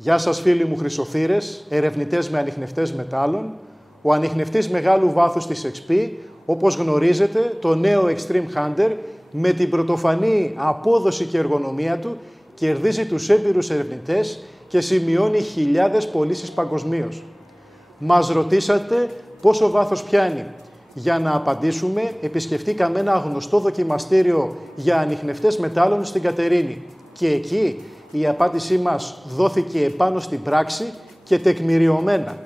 Γεια σας φίλοι μου χρυσοθύρες, ερευνητές με ανιχνευτές μετάλλων. Ο ανιχνευτής μεγάλου βάθους της XP, όπως γνωρίζετε, το νέο Extreme Hunter, με την πρωτοφανή απόδοση και εργονομία του, κερδίζει τους έμπειρους ερευνητές και σημειώνει χιλιάδες πωλήσεις παγκοσμίως. Μας ρωτήσατε πόσο βάθος πιάνει. Για να απαντήσουμε, επισκεφτήκαμε ένα γνωστό δοκιμαστήριο για ανιχνευτές μετάλλων στην Κατερίνη. Και εκεί η απάντησή μας δόθηκε επάνω στην πράξη και τεκμηριωμένα.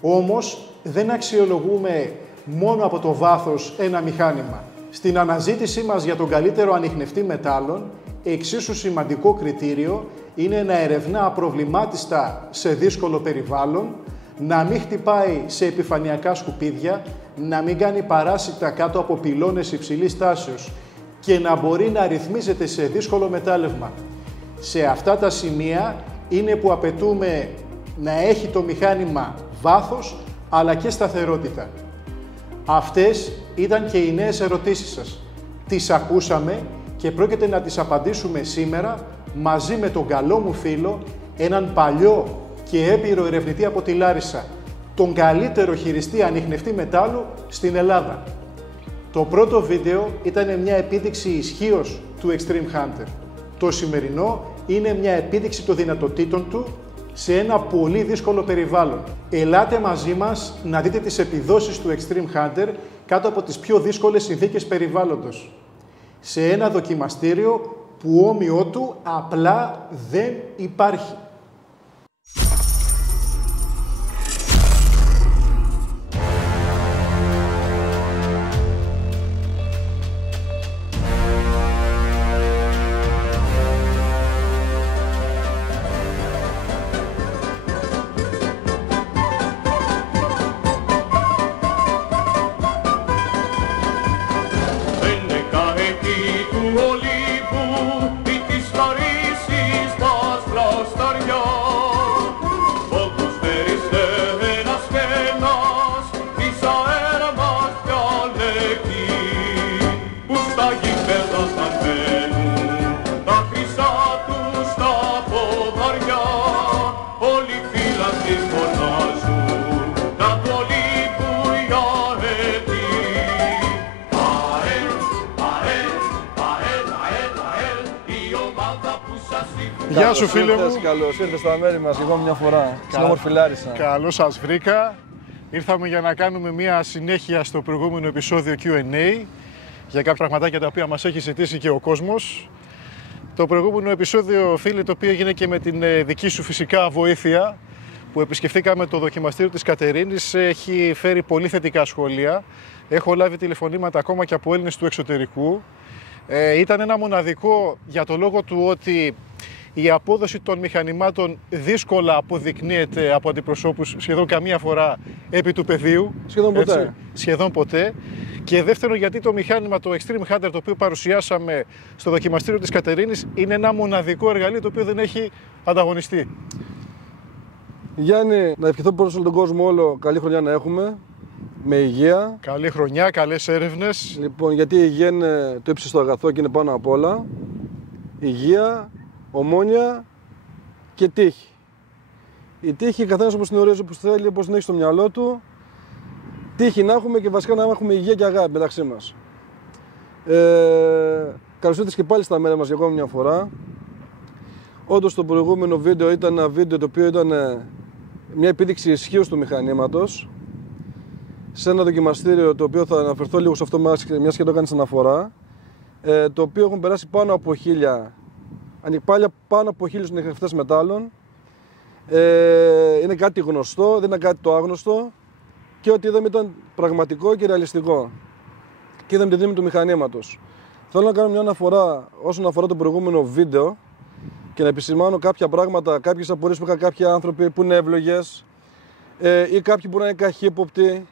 Όμως, δεν αξιολογούμε μόνο από το βάθος ένα μηχάνημα. Στην αναζήτησή μας για τον καλύτερο ανιχνευτή μετάλλων, εξίσου σημαντικό κριτήριο είναι να ερευνά απροβλημάτιστα σε δύσκολο περιβάλλον, να μην χτυπάει σε επιφανειακά σκουπίδια, να μην κάνει παράσιτα κάτω από πυλώνες υψηλής τάσεως και να μπορεί να ρυθμίζεται σε δύσκολο μετάλλευμα. Σε αυτά τα σημεία είναι που απαιτούμε να έχει το μηχάνημα βάθος αλλά και σταθερότητα. Αυτές ήταν και οι νέες ερωτήσεις σας. Τις ακούσαμε και πρόκειται να τις απαντήσουμε σήμερα μαζί με τον καλό μου φίλο, έναν παλιό και έμπειρο ερευνητή από τη Λάρισα, τον καλύτερο χειριστή ανιχνευτή μετάλλου στην Ελλάδα. Το πρώτο βίντεο ήταν μια επίδειξη ισχύως του Extreme Hunter. Το σημερινό είναι μια επίδειξη των δυνατοτήτων του σε ένα πολύ δύσκολο περιβάλλον. Ελάτε μαζί μας να δείτε τις επιδόσεις του Extreme Hunter κάτω από τις πιο δύσκολες συνθήκες περιβάλλοντος. Σε ένα δοκιμαστήριο που όμοιό του απλά δεν υπάρχει. Γεια σου φίλε μου. Καλώς ήρθες στα μέρη μας εγώ μια φορά, στην όμορφη Λάρισα. Καλώς σας βρήκα. Ήρθαμε για να κάνουμε μια συνέχεια στο προηγούμενο επεισόδιο Q&A για κάποια πραγματάκια τα οποία μας έχει ζητήσει και ο κόσμος. Το προηγούμενο επεισόδιο, φίλε, το οποίο έγινε και με την δική σου φυσικά βοήθεια, που επισκεφθήκαμε το δοκιμαστήριο της Κατερίνης, έχει φέρει πολύ θετικά σχόλια. Έχω λάβει τηλεφωνήματα ακόμα και από Έλληνες του εξωτερικού. Ήταν ένα μοναδικό για το λόγο του ότι η απόδοση των μηχανημάτων δύσκολα αποδεικνύεται από αντιπροσώπους σχεδόν καμία φορά επί του πεδίου. Σχεδόν ποτέ. Έτσι, σχεδόν ποτέ. Και δεύτερον, γιατί το μηχάνημα, το Extreme Hunter, το οποίο παρουσιάσαμε στο δοκιμαστήριο της Κατερίνης, είναι ένα μοναδικό εργαλείο το οποίο δεν έχει ανταγωνιστεί. Γιάννη, να ευχηθώ προς όλο τον κόσμο όλο καλή χρονιά να έχουμε. Με υγεία. Καλή χρονιά, καλές έρευνες. Λοιπόν, γιατί η υγεία είναι το ύψιστο αγαθό και είναι πάνω απ' όλα. Υγεία, ομόνοια και τύχη. Η τύχη, καθένας όπως την ορίζει, όπως θέλει, όπως την έχει στο μυαλό του. Τύχη να έχουμε και βασικά να έχουμε υγεία και αγάπη μεταξύ μας. Καλώς ήρθες και πάλι στα μέρα μας για ακόμα μια φορά. Όντως το προηγούμενο βίντεο ήταν ένα βίντεο το οποίο ήταν μια επίδειξη ισχύως του μηχανήματος. Σε ένα δοκιμαστήριο, το οποίο θα αναφερθώ λίγο σε αυτό, μια και το κάνεις αναφορά, το οποίο έχουν περάσει πάνω από 1000, πάλι πάνω από 1000 ανιχνευτές μετάλλων. Είναι κάτι γνωστό, δεν είναι κάτι το άγνωστο και ό,τι είδαμε ήταν πραγματικό και ρεαλιστικό. Και είδαμε τη δύναμη του μηχανήματος. Θέλω να κάνω μια αναφορά όσον αφορά το προηγούμενο βίντεο και να επισημάνω κάποια πράγματα, κάποιες απορίες που είχαν κάποιοι άνθρωποι που είναι εύλογες ή κάποιοι που να είναι καχύποπτοι.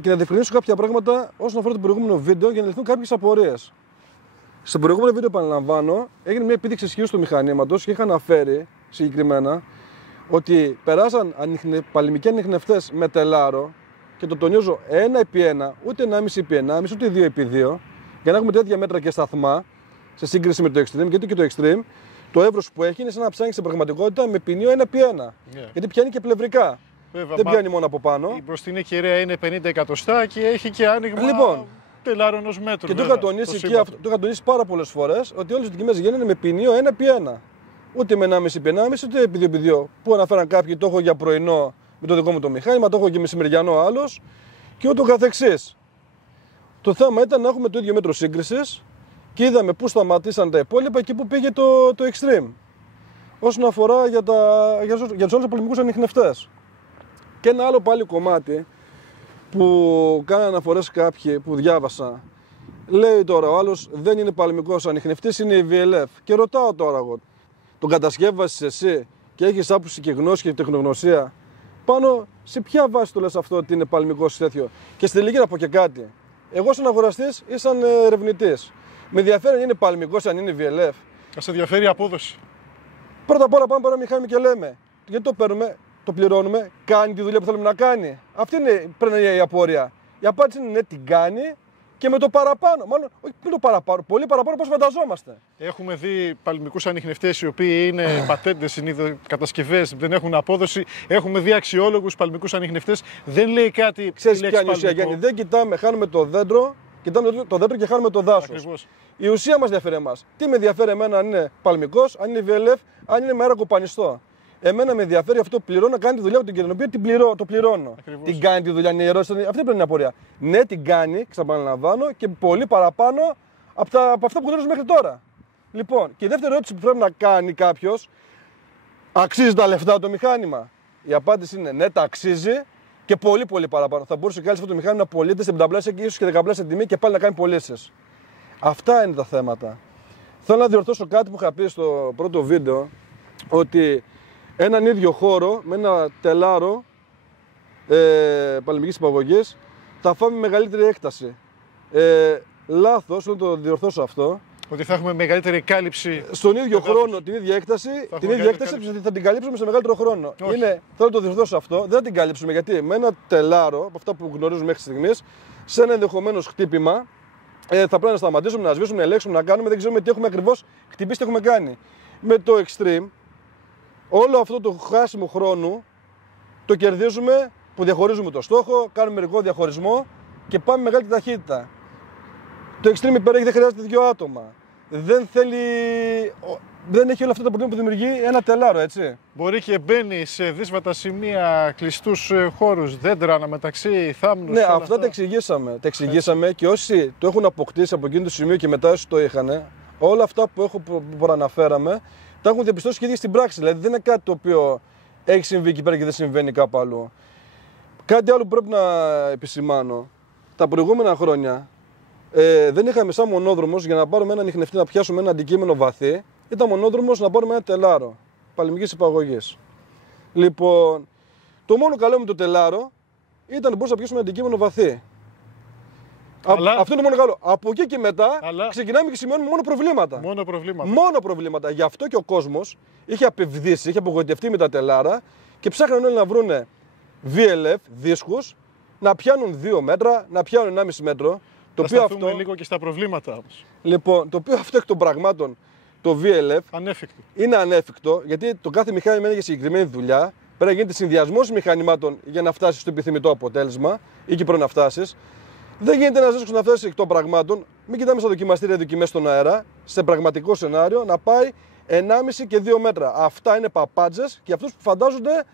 Και να διευκρινίσω κάποια πράγματα όσον αφορά το προηγούμενο βίντεο για να λυθούν κάποιες απορίες. Στο προηγούμενο βίντεο, επαναλαμβάνω, έγινε μια επίδειξη ισχύως του μηχανήματος και είχα αναφέρει συγκεκριμένα ότι περάσαν παλιμικοί ανιχνευτές με τελάρο και το τονίζω 1x1, ούτε 1,5x1,5, ούτε 2x2, για να έχουμε τέτοια μέτρα και σταθμά σε σύγκριση με το Extreme, γιατί και το Extreme το εύρος που έχει είναι σαν να ψάχνει στην πραγματικότητα με ποινίο 1x1. Γιατί πιάνει και πλευρικά. Βέβαια, δεν πιάνει μόνο από πάνω. Η μπροστινή κεραία είναι 50 εκατοστά και έχει και άνοιγμα τελάρων ως μέτρο. Και το είχα τονίσει πάρα πολλές φορές ότι όλες οι δοκιμές γίνανε με ποινίο 1x1. Ούτε με 1,5x1,5 ούτε επί 2x2. Που αναφέραν κάποιοι, το έχω για πρωινό με το δικό μου το μηχάνημα, το έχω και μεσημεριανό άλλος και ούτω καθεξής. Το θέμα ήταν να έχουμε το ίδιο μέτρο σύγκρισης και είδαμε πού σταματήσαν τα υπόλοιπα και πού πήγε το Extreme. Όσον αφορά για τους άλλους πολεμικούς ανιχνευτές. Και ένα άλλο πάλι κομμάτι που κάνανε αναφορές κάποιοι που διάβασα. Λέει τώρα ο άλλος δεν είναι παλαιμικός ανιχνευτής, είναι η VLF. Και ρωτάω τώρα εγώ, τον κατασκεύασες εσύ και έχεις άποψη και γνώση και τεχνογνωσία, πάνω σε ποια βάση το λες αυτό ότι είναι παλαιμικός τέτοιο? Και στη τελική να πω και κάτι. Εγώ σαν αγοραστής ή σαν ερευνητής, με ενδιαφέρει αν είναι παλαιμικός, αν είναι VLF. Ας ενδιαφέρει η απόδοση. Πρώτα απ' όλα πάμε παρά μηχάνημα και λέμε, γιατί το παίρνουμε, το πληρώνουμε, κάνει τη δουλειά που θέλουμε να κάνει? Αυτή είναι η απορία. Η απάντηση είναι ναι, την κάνει και με το παραπάνω. Μάλλον, όχι με το παραπάνω, πολύ παραπάνω όπως φανταζόμαστε. Έχουμε δει παλαιμικούς ανιχνευτές οι οποίοι είναι πατέντες, είναι κατασκευές, δεν έχουν απόδοση. Έχουμε δει αξιόλογους παλαιμικούς ανιχνευτές. Δεν λέει κάτι. Ξέρεις ποια είναι η ουσία, Γιάννη? Δεν κοιτάμε, χάνουμε το δέντρο, κοιτάμε το δέντρο και χάνουμε το δάσος. Ακριβώς. Η ουσία μας διαφέρει εμάς. Τι με ενδιαφέρει εμένα αν είναι παλαιμικός, αν είναι VLF, αν είναι με αέρα κοπανιστό? Εμένα με ενδιαφέρει αυτό που πληρώνω να κάνει τη δουλειά την οποία το πληρώνω. Ακριβώς. Την κάνει τη δουλειά, είναι η ερώτηση. Αυτή πρέπει να είναι η απορία. Ναι, την κάνει, ξαναπαναλαμβάνω, και πολύ παραπάνω από αυτά που γνωρίζω μέχρι τώρα. Λοιπόν, και η δεύτερη ερώτηση που πρέπει να κάνει κάποιος, αξίζει τα λεφτά το μηχάνημα? Η απάντηση είναι ναι, τα αξίζει και πολύ παραπάνω. Θα μπορούσε κάλλιστα αυτό το μηχάνημα να πωλείται σε 5πλάσια και ίσως και 10πλάσια τιμή και πάλι να κάνει πωλήσεις. Αυτά είναι τα θέματα. Θέλω να διορθώσω κάτι που είχα πει στο πρώτο βίντεο, ότι έναν ίδιο χώρο με ένα τελάρο παλαιμικής υπαγωγής θα φάμε μεγαλύτερη έκταση. Λάθος, θέλω να το διορθώσω αυτό. Ότι θα έχουμε μεγαλύτερη κάλυψη. Στον ίδιο χρόνο, την ίδια έκταση θα την καλύψουμε σε μεγαλύτερο χρόνο. Θέλω να το διορθώσω αυτό. Δεν θα την καλύψουμε γιατί με ένα τελάρο, από αυτά που γνωρίζουμε μέχρι στιγμής, σε ένα ενδεχομένως χτύπημα, θα πρέπει να σταματήσουμε, να σβήσουμε, να ελέγξουμε, να κάνουμε. Δεν ξέρουμε τι έχουμε ακριβώς χτυπήσει, τι έχουμε κάνει. Με το Extreme, όλο αυτό το χάσιμο χρόνου το κερδίζουμε που διαχωρίζουμε το στόχο, κάνουμε μερικό διαχωρισμό και πάμε μεγάλη ταχύτητα. Το Extreme υπερέχει, δεν χρειάζεται 2 άτομα. Δεν έχει όλα αυτά τα προβλήματα που δημιουργεί ένα τελάρο, έτσι. Μπορεί και μπαίνει σε δύσβατα σημεία, κλειστούς χώρους, δέντρα αναμεταξύ, θάμνους. Ναι, αυτά τα εξηγήσαμε. Και όσοι το έχουν αποκτήσει από εκείνο το σημείο και μετά όσοι το είχαν, όλα αυτά που προαναφέραμε, τα έχουν διαπιστώσει και ήδη στην πράξη. Δηλαδή δεν είναι κάτι το οποίο έχει συμβεί εκεί πέρα και δεν συμβαίνει κάπου αλλού. Κάτι άλλο που πρέπει να επισημάνω. Τα προηγούμενα χρόνια δεν είχαμε σαν μονόδρομος για να πάρουμε ένα ανιχνευτή να πιάσουμε ένα αντικείμενο βαθύ. Ήταν μονόδρομος να πάρουμε ένα τελάρο παλαιμικής υπαγωγής. Λοιπόν, το μόνο καλό με το τελάρο ήταν ότι μπορούσαμε να πιάσουμε ένα αντικείμενο βαθύ. Αυτό είναι μόνο καλό. Από εκεί και μετά ξεκινάμε και σημειώνουμε μόνο προβλήματα. Γι' αυτό και ο κόσμος είχε απευδίσει, είχε απογοητευτεί με τα τελάρα και ψάχναν όλοι να βρούνε VLF, δίσκους, να πιάνουν 2 μέτρα, να πιάνουν 1,5 μέτρο. Θα σταθούμε λίγο και στα προβλήματα όμως. Λοιπόν, το οποίο αυτό εκ των πραγμάτων, το VLF, είναι ανέφικτο, γιατί το κάθε μηχάνημα είναι για συγκεκριμένη δουλειά. Πρέπει να γίνεται συνδυασμός μηχανημάτων για να φτάσει στο επιθυμητό αποτέλεσμα ή και πριν να φτάσει. Δεν γίνεται ένας δίσκος να φτάσει εκ των πραγμάτων. Μην κοιτάμε στα δοκιμαστήρια δοκιμές στον αέρα, σε πραγματικό σενάριο, να πάει 1,5 και 2 μέτρα. Αυτά είναι παπάντζες και αυτούς που φαντάζονται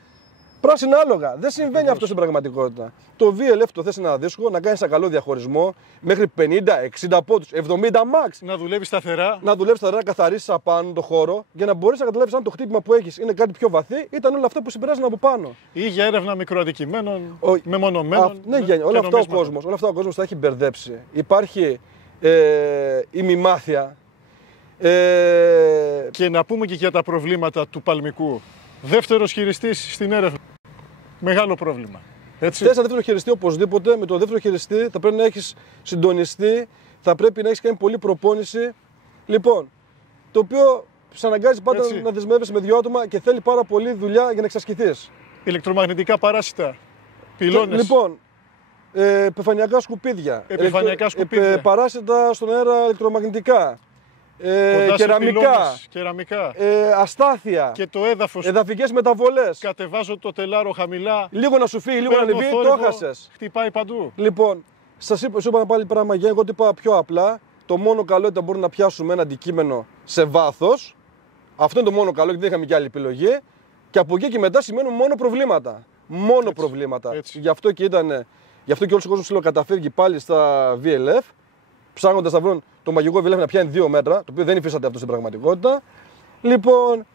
πράσινα άλογα. Δεν συμβαίνει αυτό στην πραγματικότητα. Το VLF το θες ένα δίσκο να κάνει ένα καλό διαχωρισμό μέχρι 50-60 πόντους, 70 max. Να δουλεύει σταθερά. Να καθαρίσεις απάνω το χώρο για να μπορείς να καταλάβεις αν το χτύπημα που έχεις είναι κάτι πιο βαθύ, ήταν όλα αυτά που συμπεράσουν από πάνω. Ή για έρευνα μικροαντικειμένων, μεμονωμένων. Ναι, Γιάννη, όλα αυτά ο κόσμος τα έχει μπερδέψει. Υπάρχει ημιμάθεια. Και να πούμε και για τα προβλήματα του παλμικού. Δεύτερος χειριστής στην έρευνα. Μεγάλο πρόβλημα. Θες ένα δεύτερο χειριστή οπωσδήποτε. Με το δεύτερο χειριστή θα πρέπει να έχεις συντονιστεί, θα πρέπει να έχεις κάνει πολλή προπόνηση. Λοιπόν, το οποίο σε αναγκάζει πάντα να δεσμεύεσαι με 2 άτομα και θέλει πάρα πολλή δουλειά για να εξασκηθείς. Ηλεκτρομαγνητικά παράσιτα, πυλώνες. Λοιπόν, επιφανειακά σκουπίδια. Παράσιτα στον αέρα ηλεκτρομαγνητικά. κεραμικά, αστάθεια, και το έδαφος, εδαφικές μεταβολές. Κατεβάζω το τελάρο χαμηλά, λίγο να σου φύγει, λίγο να ανεβεί, το έχασες. Χτυπάει παντού. Λοιπόν, σου είπα πάλι πράγμα για εγώ ότι είπα πιο απλά. Το μόνο καλό είναι ότι μπορούμε να πιάσουμε ένα αντικείμενο σε βάθος. Αυτό είναι το μόνο καλό, γιατί δεν είχαμε και άλλη επιλογή. Και από εκεί και μετά σημαίνουν μόνο προβλήματα. Μόνο προβλήματα. Γι' αυτό και όλος ο κόσμος καταφεύγει πάλι στα VLF, ψάχνοντας να βρουν το μαγικό VLF να πιάνει 2 μέτρα, το οποίο δεν υφίσταται αυτό στην πραγματικότητα. Λοιπόν,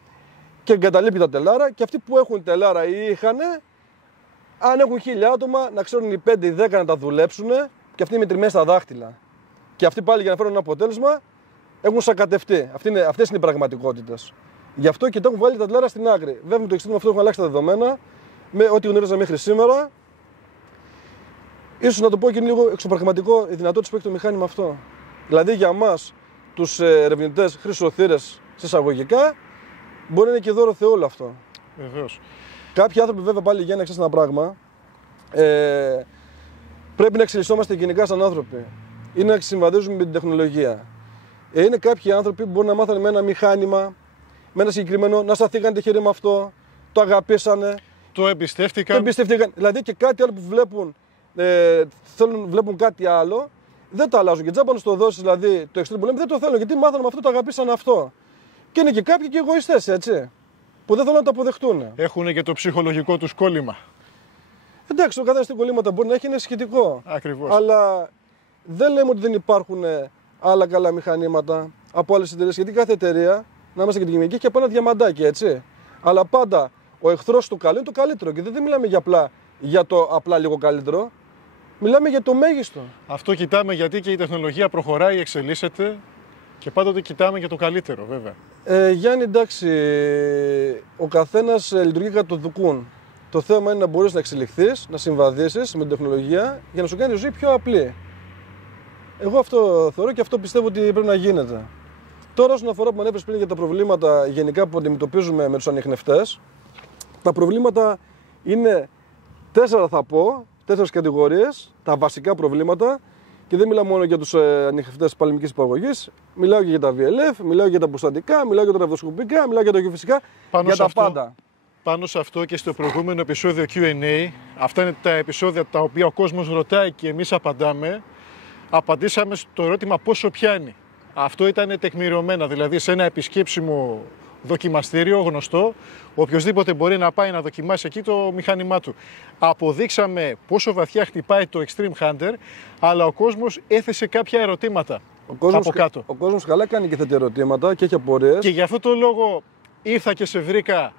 και εγκαταλείπει τα τελάρα. Και αυτοί που έχουν τελάρα ή είχαν, αν έχουν 1000 άτομα, να ξέρουν οι 5 ή 10 να τα δουλέψουν, και αυτοί είναι μετρημένοι στα δάχτυλα. Και αυτοί πάλι για να φέρουν ένα αποτέλεσμα έχουν σακατευτεί. Αυτές είναι οι πραγματικότητες. Γι' αυτό και τα έχουν βάλει τα τελάρα στην άκρη. Βέβαια, με το εξτρέμιο αυτό έχουν αλλάξει τα δεδομένα, με ό,τι γνωρίζαμε μέχρι σήμερα. Ίσως να το πω και είναι λίγο εξωπραγματικό η δυνατότητα που έχει το μηχάνημα αυτό. Δηλαδή για εμάς, τους ερευνητές χρυσοθύρες εισαγωγικά, μπορεί να είναι και δώρο Θεού όλο αυτό. Βεβαίως. Κάποιοι άνθρωποι, βέβαια, πάλι για να ξέρεις ένα πράγμα, πρέπει να εξελισσόμαστε γενικά σαν άνθρωποι ή να συμβαδίζουμε με την τεχνολογία. Είναι κάποιοι άνθρωποι που μπορεί να μάθανε με ένα μηχάνημα, με ένα συγκεκριμένο, να σταθήκαν τυχεροί με αυτό, το αγαπήσανε. Το εμπιστεύτηκαν. Δηλαδή και κάτι άλλο που βλέπουν, βλέπουν κάτι άλλο, δεν το αλλάζουν. Και τζάμπα να το δώσει, δηλαδή το εξτρέμιο πολέμου, δεν το θέλουν γιατί μάθανε με αυτό, το αγαπήσανε αυτό. Και είναι και κάποιοι και εγωιστές, έτσι, που δεν θέλουν να το αποδεχτούν. Έχουν και το ψυχολογικό τους κόλλημα. Εντάξει, το καθένα τι κολλήματα μπορεί να έχει, είναι σχετικό. Ακριβώς. Αλλά δεν λέμε ότι δεν υπάρχουν άλλα καλά μηχανήματα από άλλες εταιρείες. Γιατί κάθε εταιρεία, να είμαστε και την γυμνική, έχει από ένα διαμαντάκι, έτσι. Αλλά πάντα ο εχθρός του καλού είναι το καλύτερο. Και δεν μιλάμε για το απλά λίγο καλύτερο. Μιλάμε για το μέγιστο. Αυτό κοιτάμε γιατί και η τεχνολογία προχωράει, εξελίσσεται και πάντοτε κοιτάμε για το καλύτερο, βέβαια. Γιάννη, εντάξει, ο καθένας λειτουργεί κατά το δουκούν. Το θέμα είναι να μπορείς να εξελιχθείς, να συμβαδίσεις με την τεχνολογία για να σου κάνει τη ζωή πιο απλή. Εγώ αυτό θεωρώ και αυτό πιστεύω ότι πρέπει να γίνεται. Τώρα, όσον αφορά που με ανέφερες πριν για τα προβλήματα γενικά που αντιμετωπίζουμε με τους ανιχνευτές, τα προβλήματα είναι 4, θα πω, 4 κατηγορίες, τα βασικά προβλήματα, και δεν μιλάω μόνο για τους ανιχνευτές παλαιμικής υπαγωγής, μιλάω και για τα VLF, μιλάω για τα αποστατικά, μιλάω για τα ρευδοσκοπικά, μιλάω για τα γεωφυσικά, για τα πάντα. Πάνω σε αυτό και στο προηγούμενο επεισόδιο Q&A, αυτά είναι τα επεισόδια τα οποία ο κόσμος ρωτάει και εμείς απαντάμε. Απαντήσαμε στο ερώτημα πόσο πιάνει. Αυτό ήταν τεκμηριωμένα, δηλαδή σε ένα επισκέψιμο δοκιμαστήριο γνωστό, οποιοσδήποτε μπορεί να πάει να δοκιμάσει εκεί το μηχάνημά του. Αποδείξαμε πόσο βαθιά χτυπάει το Extreme Hunter, αλλά ο κόσμος έθεσε κάποια ερωτήματα από κάτω. Ο κόσμος καλά κάνει και θέτει ερωτήματα και έχει απορίες. Και γι' αυτό το λόγο ήρθα και σε βρήκα.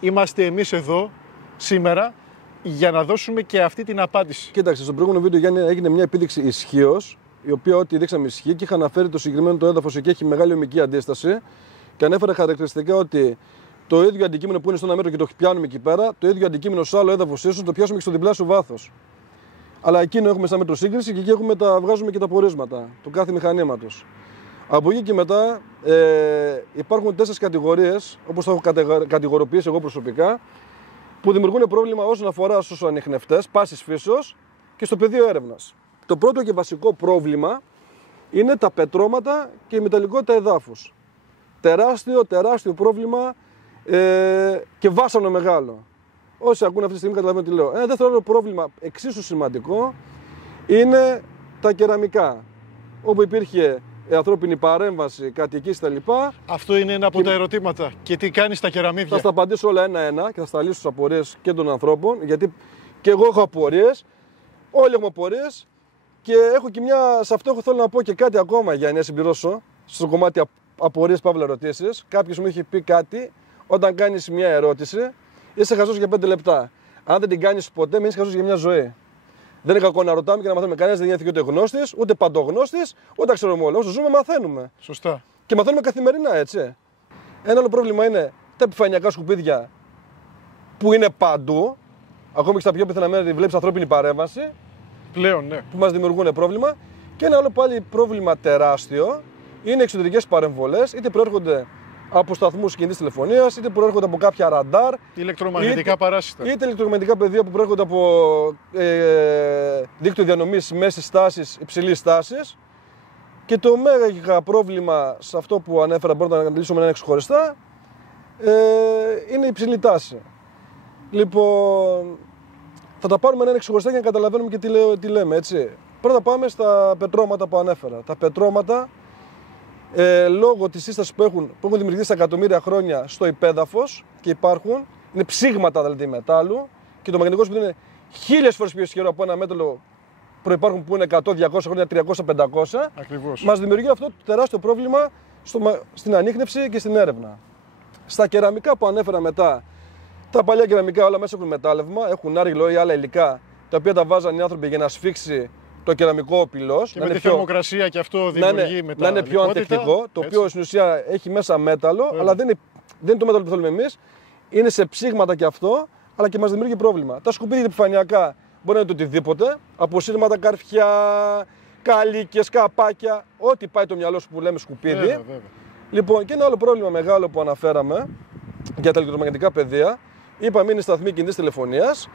Είμαστε εμείς εδώ σήμερα για να δώσουμε και αυτή την απάντηση. Κοίταξε, στο προηγούμενο βίντεο, Γιάννη, έγινε μια επίδειξη ισχύως, η οποία ό,τι δείξαμε ισχύει, και είχα αναφέρει το συγκεκριμένο το έδαφος εκεί έχει μεγάλη ομική αντίσταση. Και ανέφερε χαρακτηριστικά ότι το ίδιο αντικείμενο που είναι στο ένα μέτρο και το πιάνουμε εκεί πέρα, το ίδιο αντικείμενο σε άλλο έδαφος ίσως το πιάσουμε και στο διπλάσιο βάθος. Αλλά εκείνο έχουμε σαν μέτρο σύγκριση και εκεί βγάζουμε και τα πορίσματα του κάθε μηχανήματος. Από εκεί και μετά υπάρχουν 4 κατηγορίες, όπως το έχω κατηγοροποιήσει εγώ προσωπικά, που δημιουργούν πρόβλημα όσον αφορά στους ανιχνευτές, πάσης φύσεως και στο πεδίο έρευνας. Το πρώτο και βασικό πρόβλημα είναι τα πετρώματα και η μεταλλικότητα εδάφους. Τεράστιο πρόβλημα και βάσανο μεγάλο. Όσοι ακούνε αυτή τη στιγμή καταλαβαίνουν τι λέω. Ένα δεύτερο πρόβλημα εξίσου σημαντικό είναι τα κεραμικά, όπου υπήρχε ανθρώπινη παρέμβαση, κατοικίες κτλ. Αυτό είναι ένα από τα ερωτήματα. Και τι κάνει στα κεραμίδια. Θα στα απαντήσω όλα ένα-ένα και θα στα λύσω τις απορίες και των ανθρώπων, γιατί και εγώ έχω απορίες, όλοι έχουμε απορίες, και έχω και σε αυτό θέλω να πω και κάτι ακόμα για να συμπληρώσω στο κομμάτι απορίες παύλα ερωτήσεις. Κάποιος μου έχει πει κάτι, όταν κάνεις μια ερώτηση, είσαι χαζός για 5 λεπτά. Αν δεν την κάνεις ποτέ, μείνεις χαζός για μια ζωή. Δεν είναι κακό να ρωτάμε και να μαθαίνουμε. Κανένας δεν είναι ούτε γνώστης, ούτε παντογνώστης, ούτε ξέρουμε όλα. Όσο ζούμε, μαθαίνουμε. Σωστά. Και μαθαίνουμε καθημερινά, έτσι. Ένα άλλο πρόβλημα είναι τα επιφανειακά σκουπίδια που είναι παντού. Ακόμη και στα πιο πιθανά μέρη βλέπεις ανθρώπινη παρέμβαση. Πλέον, ναι. Που μας δημιουργούν πρόβλημα. Και ένα άλλο πάλι πρόβλημα τεράστιο είναι εξωτερικές παρεμβολές, είτε προέρχονται από σταθμούς κινητής τηλεφωνίας, είτε προέρχονται από κάποια ραντάρ, ηλεκτρομαγνητικά παράσιτα, είτε ηλεκτρομαγνητικά πεδία που προέρχονται από δίκτυο διανομής μέσης τάσης, υψηλής τάσης, Και το μέγα πρόβλημα σε αυτό που ανέφερα, μπορούμε να αναλύσουμε ένα ξεχωριστά, είναι η υψηλή τάση. Λοιπόν, θα τα πάρουμε ένα ξεχωριστά για να καταλαβαίνουμε και τι λέμε, έτσι. Πρώτα πάμε στα πετρώματα που ανέφερα. Τα πετρώματα, λόγω της σύστασης που έχουν δημιουργηθεί στα εκατομμύρια χρόνια στο υπέδαφος και υπάρχουν, είναι ψήγματα δηλαδή μετάλλου και το μαγνητικό σπίτι είναι 1000 φορές πιο ισχυρό από ένα μέταλλο προϋπάρχουν που είναι 100, 200 χρόνια, 300, 500. Ακριβώς. Μας δημιουργεί αυτό το τεράστιο πρόβλημα στην ανίχνευση και στην έρευνα. Στα κεραμικά που ανέφερα μετά, τα παλιά κεραμικά όλα μέσα έχουν μετάλλευμα, έχουν άργυλο ή άλλα υλικά, τα οποία τα βάζαν οι άνθρωποι για να σφίξει το κεραμικό πυλός. Και με τη θερμοκρασία και αυτό δημιουργεί να είναι πιο ανθεκτικό, το οποίο στην ουσία έχει μέσα μέταλλο, αλλά δεν είναι το μέταλλο που θέλουμε εμείς. Είναι σε ψήγματα και αυτό, αλλά και μας δημιουργεί πρόβλημα. Τα σκουπίδια επιφανειακά μπορεί να είναι το οτιδήποτε, αποσύρματα, καρφιά, καλίκες, καπάκια, ό,τι πάει το μυαλό σου που λέμε σκουπίδι. Βέβαια. Λοιπόν, και ένα άλλο πρόβλημα μεγάλο που αναφέραμε για τα ηλεκτρομαγνητικά πεδία, είπαμε είναι σταθμοί κινητής τηλεφωνίας.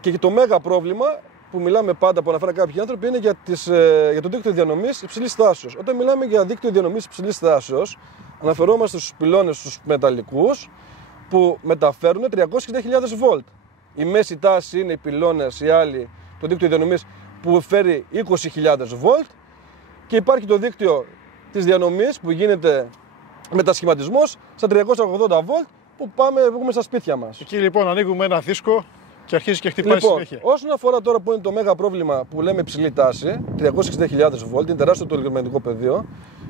Και το μέγα πρόβλημα που μιλάμε πάντα, που αναφέραν κάποιοι άνθρωποι, είναι για το δίκτυο διανομής υψηλής τάσεως. Όταν μιλάμε για δίκτυο διανομής υψηλής τάσεως, αναφερόμαστε στους πυλώνες, στους μεταλλικούς, που μεταφέρουν 360.000 βολτ. Η μέση τάση είναι οι πυλώνες, οι άλλοι, το δίκτυο διανομής που φέρει 20.000 βολτ. Και υπάρχει το δίκτυο της διανομής που γίνεται μετασχηματισμός στα 380 βολτ που έχουμε στα σπίτια μας. Εκεί λοιπόν ανοίγουμε ένα δίσκο και αρχίζει και χτυπάει συνέχεια. Όσον αφορά τώρα που είναι το μέγα πρόβλημα που λέμε υψηλή τάση, 360.000 βολτ, είναι τεράστιο το ηλεκτρομαγνητικό πεδίο.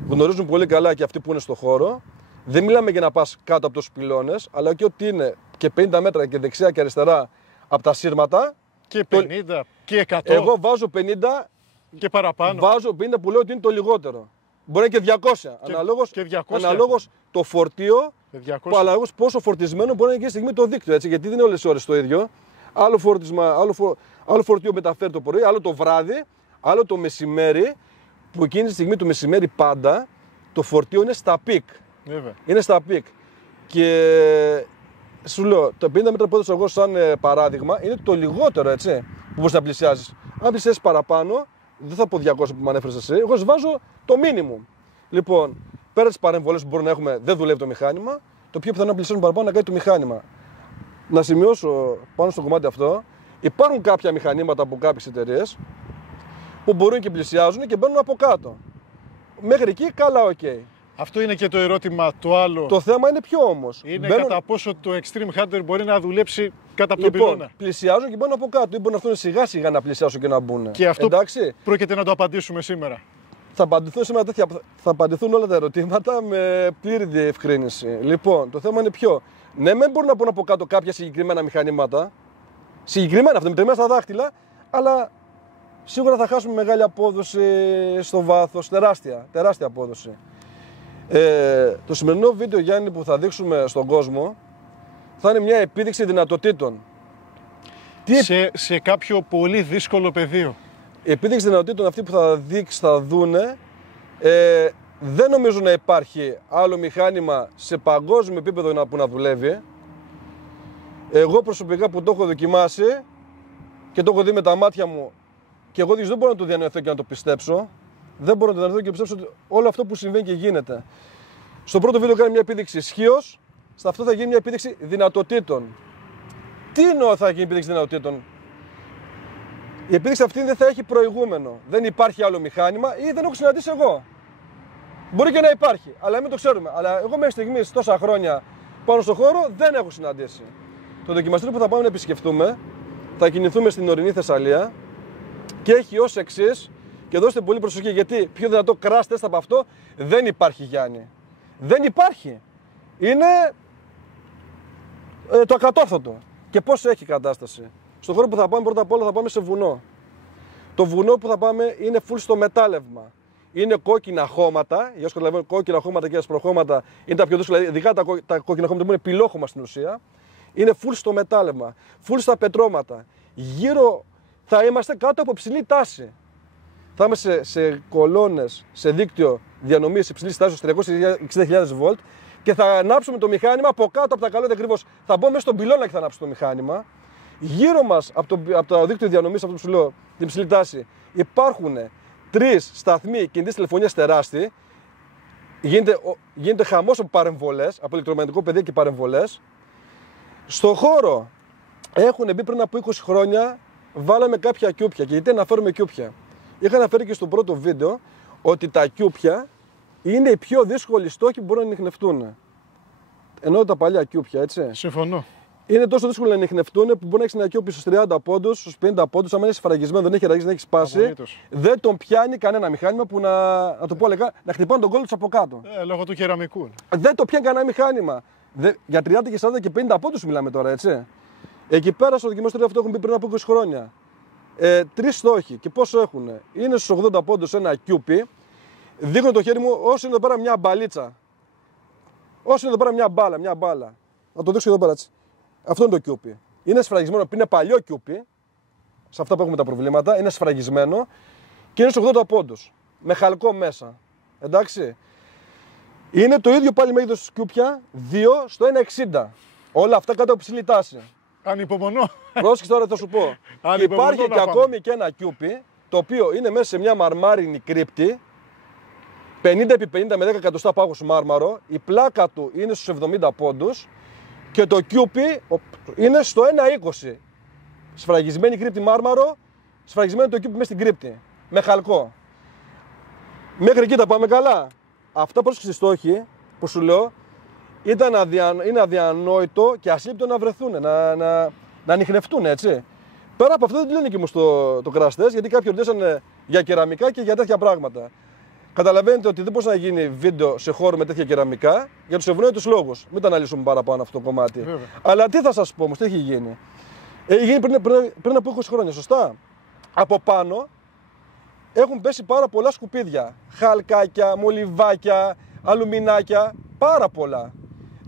Γνωρίζουν πολύ καλά και αυτοί που είναι στο χώρο. Δεν μιλάμε για να πας κάτω από τους πυλώνες, αλλά και ότι είναι και 50 μέτρα και δεξιά και αριστερά από τα σύρματα. Και 50 και 100. Εγώ βάζω 50 και παραπάνω. Βάζω 50 που λέω ότι είναι το λιγότερο. Μπορεί να είναι και 200. Αναλόγως το φορτίο, που αναλόγως πόσο φορτισμένο μπορεί να είναι και στιγμή το δίκτυο. Έτσι, γιατί δεν είναι όλες τις ώρες το ίδιο. Άλλο φορτίο μεταφέρει το πρωί, άλλο το βράδυ, άλλο το μεσημέρι. Που εκείνη τη στιγμή το μεσημέρι πάντα το φορτίο είναι στα πικ. Είναι στα πικ. Και σου λέω, το 50 μέτρα που έδωσα εγώ σαν παράδειγμα είναι το λιγότερο, έτσι, που μπορείς να πλησιάζεις. Αν πλησιάσεις παραπάνω, δεν θα πω 200 που με ανέφερες εσύ, εγώ σας βάζω το minimum. Λοιπόν, πέρα τις παρεμβολές που μπορούμε να έχουμε, δεν δουλεύει το μηχάνημα, το πιο πιθανό να πλησιάζουν παραπάνω να κάνει το μηχάνημα. Να σημειώσω πάνω στο κομμάτι αυτό, υπάρχουν κάποια μηχανήματα από κάποιες εταιρείες που μπορούν και πλησιάζουν και μπαίνουν από κάτω. Μέχρι εκεί, καλά, οκ. Αυτό είναι και το ερώτημα το άλλο. Το θέμα είναι ποιο όμως. Είναι κατά πόσο το Extreme Hunter μπορεί να δουλέψει κάτω από τον πυλώνα. Πλησιάζουν και μπαίνουν από κάτω. Ή μπορεί να έρθουν σιγά σιγά να πλησιάσουν και να μπουν. Και αυτό πρόκειται να το απαντήσουμε σήμερα. Θα απαντηθούν σήμερα θα απαντηθούν όλα τα ερωτήματα με πλήρη διευκρίνηση. Λοιπόν, το θέμα είναι ποιο. Ναι, δεν μπορούν να μπουν από κάτω κάποια συγκεκριμένα μηχανήματα. Συγκεκριμένα, αυτά μετρημένα στα δάχτυλα, αλλά σίγουρα θα χάσουμε μεγάλη απόδοση στο βάθος. Τεράστια απόδοση. Το σημερινό βίντεο, Γιάννη, που θα δείξουμε στον κόσμο θα είναι μια επίδειξη δυνατοτήτων. Σε κάποιο πολύ δύσκολο πεδίο. Η επίδειξη δυνατοτήτων αυτή που θα δούνε, δεν νομίζω να υπάρχει άλλο μηχάνημα σε παγκόσμιο επίπεδο που να δουλεύει. Εγώ προσωπικά που το έχω δοκιμάσει και το έχω δει με τα μάτια μου και εγώ δεν μπορώ να το διανοηθώ και να το πιστέψω. Δεν μπορώ να το διανοηθώ και να πιστέψω όλο αυτό που συμβαίνει και γίνεται. Στο πρώτο βίντεο κάνει μια επίδειξη ισχύως, σε αυτό θα γίνει μια επίδειξη δυνατοτήτων. Τι εννοώ θα γίνει επίδειξη δυνατοτήτων? Η επίδειξη αυτή δεν θα έχει προηγούμενο. Δεν υπάρχει άλλο μηχάνημα ή δεν έχω συναντήσει εγώ. Μπορεί και να υπάρχει, αλλά μην το ξέρουμε. Αλλά εγώ μέχρι στιγμής, τόσα χρόνια πάνω στον χώρο, δεν έχω συναντήσει. Το δοκιμαστήριο που θα πάμε να επισκεφτούμε, θα κινηθούμε στην ορεινή Θεσσαλία και έχει ως εξής, και δώστε πολύ προσοχή γιατί πιο δυνατό crash test από αυτό δεν υπάρχει, Γιάννη. Δεν υπάρχει. Είναι το ακατόρθωτο. Και πώς έχει κατάσταση? Στον χώρο που θα πάμε, πρώτα απ' όλα θα πάμε σε βουνό. Το βουνό που θα πάμε είναι full στο μετάλλευμα. Είναι κόκκινα χώματα, για όσοι καταλαβαίνουν, κόκκινα χώματα και ασπροχώματα είναι τα πιο δύσκολα, ειδικά τα κόκκινα χώματα που είναι πυλόχωμα στην ουσία. Είναι full στο μετάλλευμα, full στα πετρώματα. Γύρω θα είμαστε κάτω από ψηλή τάση. Θα είμαστε σε κολόνες, σε δίκτυο διανομής υψηλής τάσης 360.000 βολτ και θα ανάψουμε το μηχάνημα από κάτω από τα καλώδια ακριβώς. Θα μπω μέσα στον πυλώνα και θα ανάψω το μηχάνημα. Γύρω μας από το δίκτυο διανομής, αυτό που σου λέω, την υψηλή τάση, υπάρχουν 3 σταθμοί κινητής τηλεφωνίας τεράστιοι. Γίνεται χαμός από παρεμβολές, από ηλεκτρομαγνητικό πεδίο και παρεμβολές. Στο χώρο έχουν μπει πριν από 20 χρόνια, βάλαμε κάποια κιούπια. Και γιατί αναφέρουμε κιούπια? Είχα αναφέρει και στο πρώτο βίντεο ότι τα κιούπια είναι οι πιο δύσκολοι στόχοι που μπορούν να ανιχνευτούν. Ενώ τα παλιά κιούπια, έτσι. Συμφωνώ. Είναι τόσο δύσκολο να ανιχνευτούν που μπορεί να έχει ένα κιούπι στους 30 πόντους, στους 50 πόντους. Αν είναι σφραγισμένο, δεν έχει ραγίσει, δεν έχει σπάσει. Απολύτως. Δεν τον πιάνει κανένα μηχάνημα που να το πω λέγα, να χτυπάνε τον κόλλο του από κάτω. Λόγω του κεραμικού. Δεν το πιάνει κανένα μηχάνημα. Για 30 και 40 και 50 πόντους μιλάμε τώρα, έτσι. Εκεί πέρα στο δοκιμαστήριο αυτό έχουν μπει πριν από 20 χρόνια. 3 στόχοι. Και πόσο έχουν? Είναι στους 80 πόντους ένα κιούπι. Δείχνω το χέρι μου όσο είναι εδώ πέρα μια μπαλίτσα. Όσο είναι εδώ πέρα μια μπάλα. Να το δείξω εδώ πέρα, έτσι. Αυτό είναι το κιούπι. Είναι σφραγισμένο, είναι παλιό κιούπι. Σε αυτά που έχουμε τα προβλήματα. Είναι σφραγισμένο και είναι στους 80 πόντους. Με χαλκό μέσα. Εντάξει. Είναι το ίδιο πάλι μέγεθος κιούπια, 2 στο 1,60. Όλα αυτά κάτω από ψηλή τάση. Ανυπομονώ. Πρόσεξε τώρα, θα σου πω. Υπάρχει και ακόμη και ένα κιούπι, το οποίο είναι μέσα σε μια μαρμάρινη κρύπτη, 50x50 με 10 εκατοστά πάγος μάρμαρο. Η πλάκα του είναι στους 70 πόντους και το κιούπι είναι στο 1,20. Σφραγισμένη κρύπτη μάρμαρο, σφραγισμένο το κιούπι μέσα στην κρύπτη. Με χαλκό. Μέχρι εκεί τα πάμε καλά. Αυτά πρόσεξε στόχοι που σου λέω είναι αδιανόητο και ασύλληπτο να βρεθούν, να ανιχνευτούν, έτσι. Πέρα από αυτό δεν λένε και όμως το κραστές, γιατί κάποιοι ρωτήσανε για κεραμικά και για τέτοια πράγματα. Καταλαβαίνετε ότι δεν μπορεί να γίνει βίντεο σε χώρο με τέτοια κεραμικά για τους ευνόητους λόγους. Μην τα αναλύσουμε παραπάνω αυτό το κομμάτι. Βέβαια. Αλλά τι θα σας πω όμως, τι έχει γίνει? Έχει γίνει πριν από 20 χρόνια, σωστά. Από πάνω έχουν πέσει πάρα πολλά σκουπίδια. Χαλκάκια, μολυβάκια, αλουμινάκια, πάρα πολλά.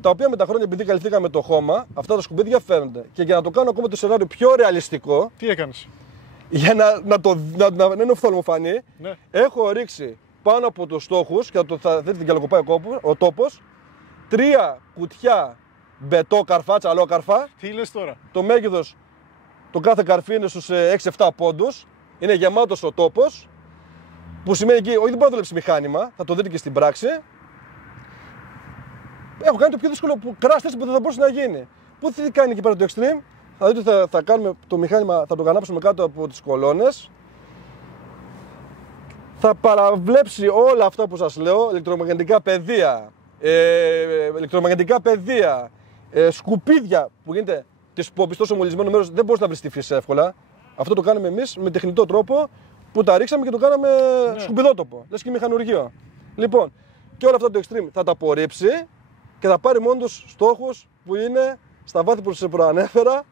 Τα οποία με τα χρόνια, επειδή καλυφθήκαμε το χώμα, αυτά τα σκουπίδια φαίνονται. Και για να το κάνω ακόμα το σενάριο πιο ρεαλιστικό, Τι έκανες? για να είναι οφθαλμοφανή, Ναι. έχω ρίξει πάνω από τους στόχους και θα δείτε την καλοκοπάει ο τόπος, 3 κουτιά μπετό καρφά, τσαλόκαρφα. Τι λες τώρα? Το μέγεθος, το κάθε καρφί είναι στους 6-7 πόντους. Είναι γεμάτος ο τόπος. Που σημαίνει εκεί, όχι δεν μπορεί να δουλέψει μηχάνημα, θα το δείτε και στην πράξη. Έχω κάνει το πιο δύσκολο κράστες που δεν θα μπορούσε να γίνει. Πού θα κάνει εκεί πέρα το extreme? Θα δείτε ότι θα κάνουμε το μηχάνημα, θα το κανάψουμε κάτω από τις κολόνες. Θα παραβλέψει όλα αυτά που σας λέω, ηλεκτρομαγνητικά πεδία, σκουπίδια που γίνεται της πόπης, τόσο μολυσμένο μέρος δεν μπορείς να βρεις τη φύση εύκολα. Αυτό το κάνουμε εμείς με τεχνητό τρόπο που τα ρίξαμε και το κάναμε σκουπιδότοπο, λες και μηχανουργείο. Λοιπόν, και όλα αυτά το extreme θα τα απορρίψει και θα πάρει μόνο τους στόχους που είναι στα βάθη που σας προανέφερα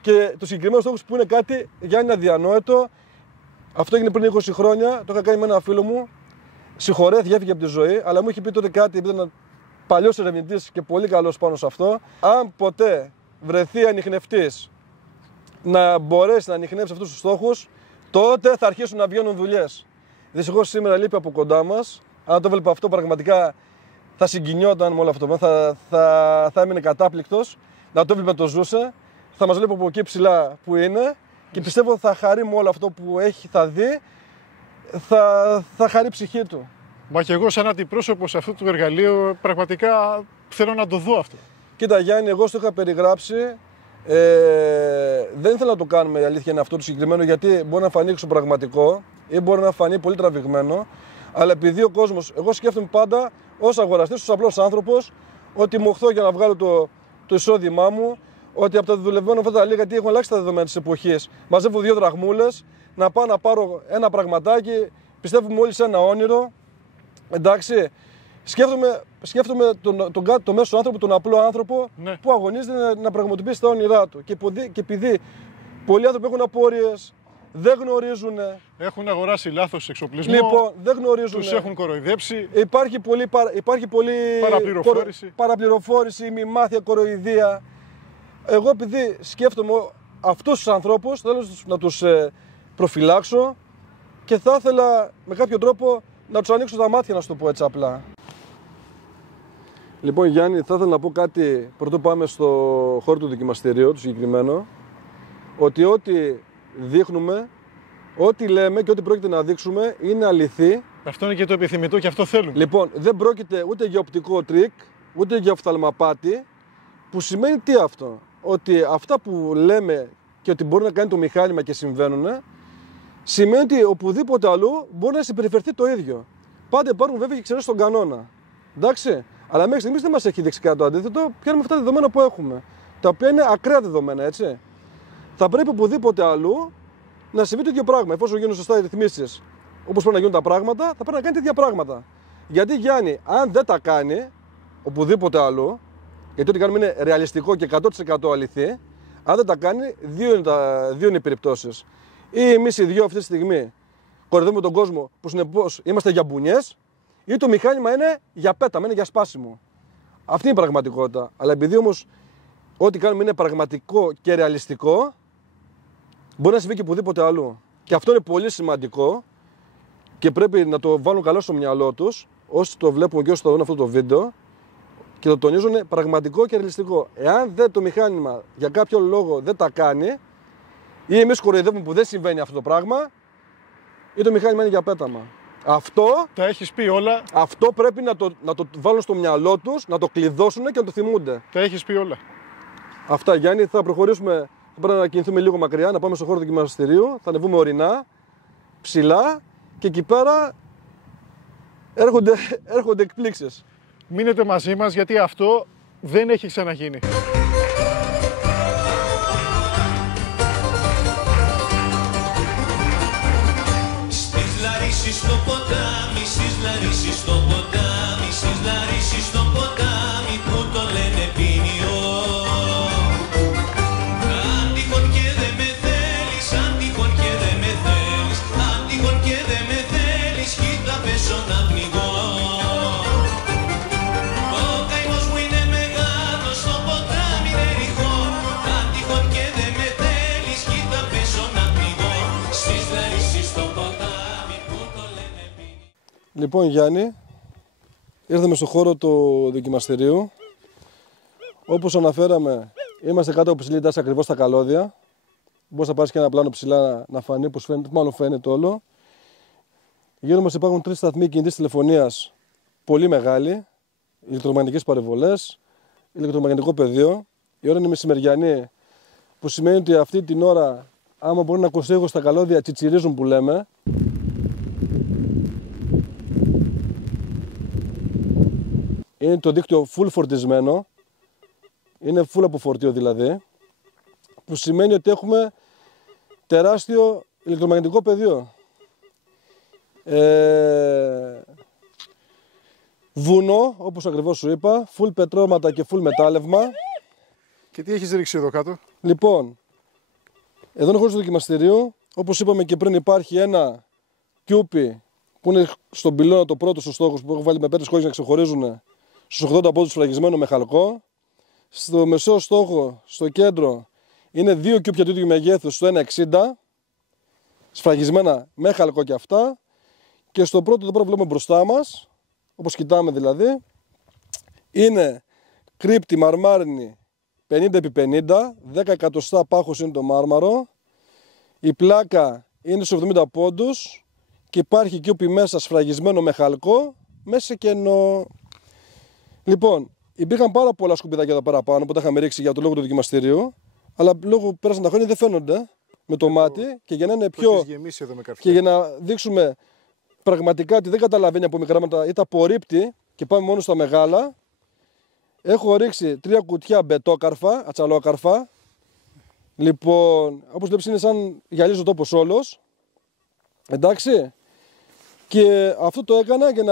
και τους συγκεκριμένους στόχους που είναι κάτι για ένα αδιανόητο. Αυτό έγινε πριν 20 χρόνια, το είχα κάνει με ένα φίλο μου. Συγχωρέθηκε, έφυγε από τη ζωή, αλλά μου είχε πει τότε κάτι, επειδή ήταν παλιός ερευνητής και πολύ καλός πάνω σε αυτό. Αν ποτέ βρεθεί ανιχνευτής να μπορέσει να ανιχνεύσει αυτούς τους στόχους, τότε θα αρχίσουν να βγαίνουν δουλειές. Δυστυχώς σήμερα λείπει από κοντά μας. Αν το έβλεπα αυτό, πραγματικά θα συγκινιόταν με όλο αυτό. Θα έμεινε κατάπληκτος. Να το έβλεπε, το ζούσε. Θα μας βλέπει από εκεί ψηλά που είναι. Και πιστεύω θα χαρεί με όλο αυτό που θα δει. Θα χαρεί η ψυχή του. Μα και εγώ σαν αντιπρόσωπος αυτού του εργαλείου πραγματικά θέλω να το δω αυτό. Κοίτα Γιάννη, εγώ στο είχα περιγράψει. Δεν ήθελα να το κάνουμε, η αλήθεια είναι αυτό το συγκεκριμένο, γιατί μπορεί να φανεί εξωπραγματικό ή μπορεί να φανεί πολύ τραβηγμένο. Αλλά επειδή ο κόσμος, εγώ σκέφτομαι πάντα ως αγοραστής, ως απλός άνθρωπος, ότι μοχθώ για να βγάλω το εισόδημά μου, ότι από τα δουλευμένο αυτά τα λίγα, γιατί έχουν αλλάξει τα δεδομένα της εποχής, μαζεύω 2 δραχμούλες, να πάω να πάρω ένα πραγματάκι, πιστεύουμε όλοι σε ένα όνειρο. Εντάξει. Σκέφτομαι τον μέσο άνθρωπο, τον απλό άνθρωπο, ναι, που αγωνίζεται να πραγματοποιήσει τα όνειρά του. Και επειδή πολλοί άνθρωποι έχουν απορίες, δεν γνωρίζουν. Έχουν αγοράσει λάθος εξοπλισμό. Λοιπόν, δεν γνωρίζουν. Τους έχουν κοροϊδέψει. Υπάρχει πολύ παραπληροφόρηση, μημάθεια, κοροϊδία. Εγώ επειδή σκέφτομαι αυτούς τους ανθρώπους, θέλω να τους προφυλάξω και θα ήθελα με κάποιο τρόπο να τους ανοίξω τα μάτια, να σου το πω έτσι απλά. Λοιπόν Γιάννη, θα ήθελα να πω κάτι πρωτού πάμε στο χώρο του δοκιμαστηρίου, το συγκεκριμένο, ότι ό,τι δείχνουμε ό,τι λέμε και ό,τι πρόκειται να δείξουμε είναι αληθή. Αυτό είναι και το επιθυμητό και αυτό θέλουμε. Λοιπόν, δεν πρόκειται ούτε για οπτικό τρίκ, ούτε για οφθαλμαπάτη, που σημαίνει τι αυτό? Ότι αυτά που λέμε και ότι μπορεί να κάνει το μηχάνημα και συμβαίνουν, σημαίνει ότι οπουδήποτε αλλού μπορεί να συμπεριφερθεί το ίδιο. Πάντα υπάρχουν βέβαια και εξαιρέσεις στον κανόνα. Εντάξει. Αλλά μέχρι στιγμής δεν μας έχει δείξει κάτι το αντίθετο. Πιάνουμε αυτά τα δεδομένα που έχουμε. Τα οποία είναι ακραία δεδομένα, έτσι. Θα πρέπει οπουδήποτε αλλού να συμβεί το ίδιο πράγμα. Εφόσον γίνουν σωστά οι ρυθμίσεις, όπως πρέπει να γίνουν τα πράγματα, θα πρέπει να κάνει τέτοια πράγματα. Γιατί Γιάννη, αν δεν τα κάνει οπουδήποτε αλλού, γιατί ό,τι κάνουμε είναι ρεαλιστικό και 100% αληθή, αν δεν τα κάνει, δύο είναι οι περιπτώσεις. Ή εμείς οι δύο αυτή τη στιγμή κοροϊδεύουμε τον κόσμο που συνεπώς είμαστε για μπουνιές, ή το μηχάνημα είναι για πέταμα, είναι για σπάσιμο. Αυτή είναι η πραγματικότητα. Αλλά επειδή όμως ό,τι κάνουμε είναι πραγματικό και ρεαλιστικό, μπορεί να συμβεί και οπουδήποτε αλλού. Και αυτό είναι πολύ σημαντικό και πρέπει να το βάλουν καλά στο μυαλό τους, όσοι το βλέπουν και όσοι το δουν αυτό το βίντεο, και το τονίζουν πραγματικό και ρεαλιστικό. Εάν το μηχάνημα για κάποιο λόγο δεν τα κάνει, ή εμείς κοροϊδεύουμε που δεν συμβαίνει αυτό το πράγμα, ή το μηχάνημα είναι για πέταμα. Αυτό τα έχεις πει όλα. Αυτό πρέπει να το βάλουν στο μυαλό τους, να το κλειδώσουν και να το θυμούνται. Τα έχεις πει όλα. Αυτά, Γιάννη. Θα προχωρήσουμε. Θα πρέπει να κινηθούμε λίγο μακριά, να πάμε στο χώρο του δοκιμαστηρίου. Θα ανεβούμε ορεινά, ψηλά και εκεί πέρα έρχονται εκπλήξεις. Μείνετε μαζί μας γιατί αυτό δεν έχει ξαναγίνει. Στις Λαρίσσης στο ποτάμι, στις Λαρίσσης στο ποτάμι, στις Λαρίσσης στο ποτάμι που το λένε ποινιό. Αν τυχόν και δεν με θέλεις, αν τυχόν και δεν με θέλεις, αν τυχόν και δεν με θέλεις, κοίτα πέσω να πνιγώ. Ο καημός μου είναι μεγάλος, στο ποτάμι είναι ρηχό. Αν τυχόν και δεν με θέλεις, κοίτα πέσω να πνιγώ. Στις Λαρίσσης στο ποτάμι που το λένε ποινιό. Λοιπόν, Γιάννη, ήρθαμε στο χώρο του δοκιμαστηρίου. Όπως αναφέραμε, είμαστε κάτω από ψηλή τάση ακριβώς στα καλώδια. Μπορείς να πάρεις και ένα πλάνο ψηλά να φανεί, πως φαίνεται, μάλλον φαίνεται όλο. Γύρω μας υπάρχουν 3 σταθμοί κινητής τηλεφωνίας πολύ μεγάλοι, ηλεκτρομαγνητικές παρεμβολές, ηλεκτρομαγνητικό πεδίο. Η ώρα είναι μεσημεριανή, που σημαίνει ότι αυτή την ώρα, άμα μπορεί να ακουστεί στα καλώδια, τσιτσιρίζουν που λέμε. Είναι το δίκτυο full φορτισμένο, είναι full από φορτίο δηλαδή, που σημαίνει ότι έχουμε τεράστιο ηλεκτρομαγνητικό πεδίο. Βουνό, όπως ακριβώς σου είπα, full πετρώματα και full μετάλλευμα. Και τι έχεις ρίξει εδώ κάτω? Λοιπόν, εδώ είναι ο χώρος του δοκιμαστηρίου. Όπως είπαμε και πριν, υπάρχει ένα κιούπι που είναι στον πυλώνα το πρώτο στους στόχους που έχω βάλει με 5 σκόνες να ξεχωρίζουν στους 80 πόντους φραγισμένο με χαλκό. Στο μεσαίο στόχο, στο κέντρο, είναι 2 κιούπια του ίδιου μεγέθους στο 1,60 σφραγισμένα με χαλκό και αυτά. Και στο πρώτο, εδώ πέρα βλέπουμε μπροστά μας, όπως κοιτάμε δηλαδή, είναι κρύπτη μαρμάρινη 50x50, 10 εκατοστά πάχος είναι το μάρμαρο. Η πλάκα είναι στους 70 πόντους και υπάρχει κιούπι μέσα σφραγισμένο με χαλκό, μέσα σε κενό. Λοιπόν, υπήρχαν πάρα πολλά σκουπιδάκια εδώ παραπάνω που τα είχαμε ρίξει για το λόγο του δοκιμαστηρίου, αλλά λόγω που πέρασαν τα χρόνια δεν φαίνονται με το μάτι και για να είναι πιο. Και για να δείξουμε πραγματικά ότι δεν καταλαβαίνει από μικρά πράγματα ή τα απορρίπτει και πάμε μόνο στα μεγάλα, έχω ρίξει 3 κουτιά μπετόκαρφα, ατσαλόκαρφα. Λοιπόν, όπως βλέπεις είναι σαν γυαλίζει ο τόπος όλος. Εντάξει. Και αυτό το έκανα για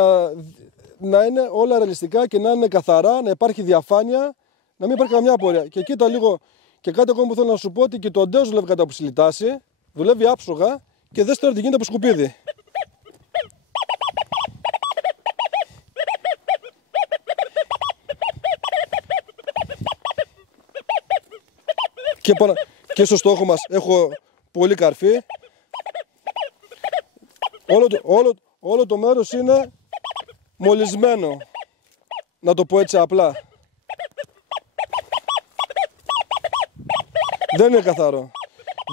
να είναι όλα ρεαλιστικά και να είναι καθαρά, να υπάρχει διαφάνεια, να μην υπάρχει καμιά απορία. Και κοίτα λίγο, και κάτι ακόμα που θέλω να σου πω, ότι και το ντέος δουλεύει κατά ψηλή τάση, δουλεύει άψογα και δες τώρα τι γίνεται από σκουπίδι. Και στο στόχο μας έχω πολύ καρφί. Όλο το μέρος είναι μολυσμένο, να το πω έτσι απλά. Δεν είναι καθαρό.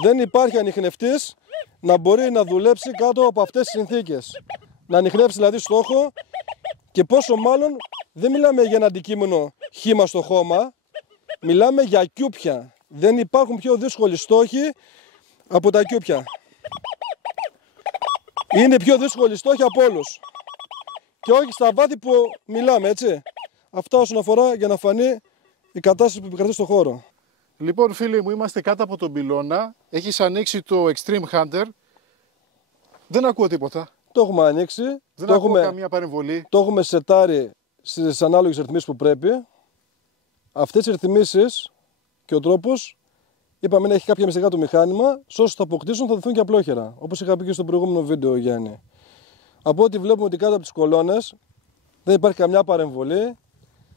Δεν υπάρχει ανιχνευτής να μπορεί να δουλέψει κάτω από αυτές τις συνθήκες. Να ανιχνεύσει δηλαδή στόχο και πόσο μάλλον δεν μιλάμε για ένα αντικείμενο χύμα στο χώμα, μιλάμε για κιούπια. Δεν υπάρχουν πιο δύσκολοι στόχοι από τα κιούπια. Είναι πιο δύσκολοι στόχοι από όλους. Και όχι στα βάθη που μιλάμε, έτσι. Αυτά όσον αφορά για να φανεί η κατάσταση που επικρατεί στον χώρο. Λοιπόν, φίλοι μου, είμαστε κάτω από τον πυλώνα. Έχεις ανοίξει το Extreme Hunter. Δεν ακούω τίποτα. Το έχουμε ανοίξει. Δεν ακούω καμία παρεμβολή. Το έχουμε σετάρει στις ανάλογες ρυθμίσεις που πρέπει. Αυτές οι ρυθμίσεις και ο τρόπος, είπαμε να έχει κάποια μυστικά το μηχάνημα. Σε όσους θα αποκτήσουν θα δεθούν και απλόχερα. Όπως είχα πει και στο προηγούμενο βίντεο, Γιάννη. Από ό,τι βλέπουμε ότι κάτω από τις κολόνες δεν υπάρχει καμιά παρεμβολή,